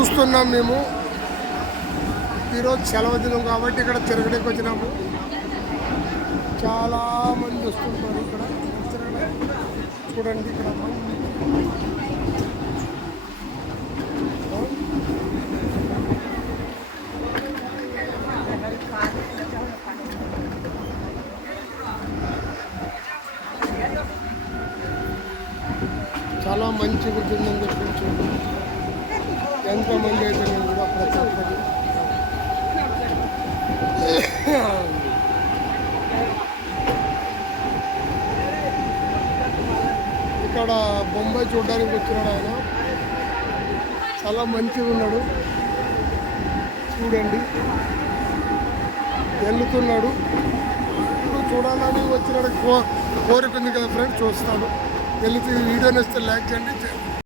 చూస్తున్నాం మేము. ఈరోజు సెలవు దినం కాబట్టి ఇక్కడ తిరగడానికి వచ్చినాము. చాలామంది వస్తుంటారు ఇక్కడ తిరగడానికి. చూడండి ఇక్కడ చాలా మంచిగా ఉంటుందని చెప్పి చూడండి. ఎంతమంది అయితే నేను కూడా ప్రతి ఒక్కటి ఇక్కడ బొంబాయి చూడడానికి వచ్చినాడు ఆయన. చాలా మంచిగా ఉన్నాడు చూడండి. వెళ్తున్నాడు. ఇప్పుడు చూడాలని వచ్చినాడు కోరిక ఉంది కదా ఫ్రెండ్స్. చూస్తాను. వెళ్తే వీడియో నచ్చితే లైక్ చేయండి.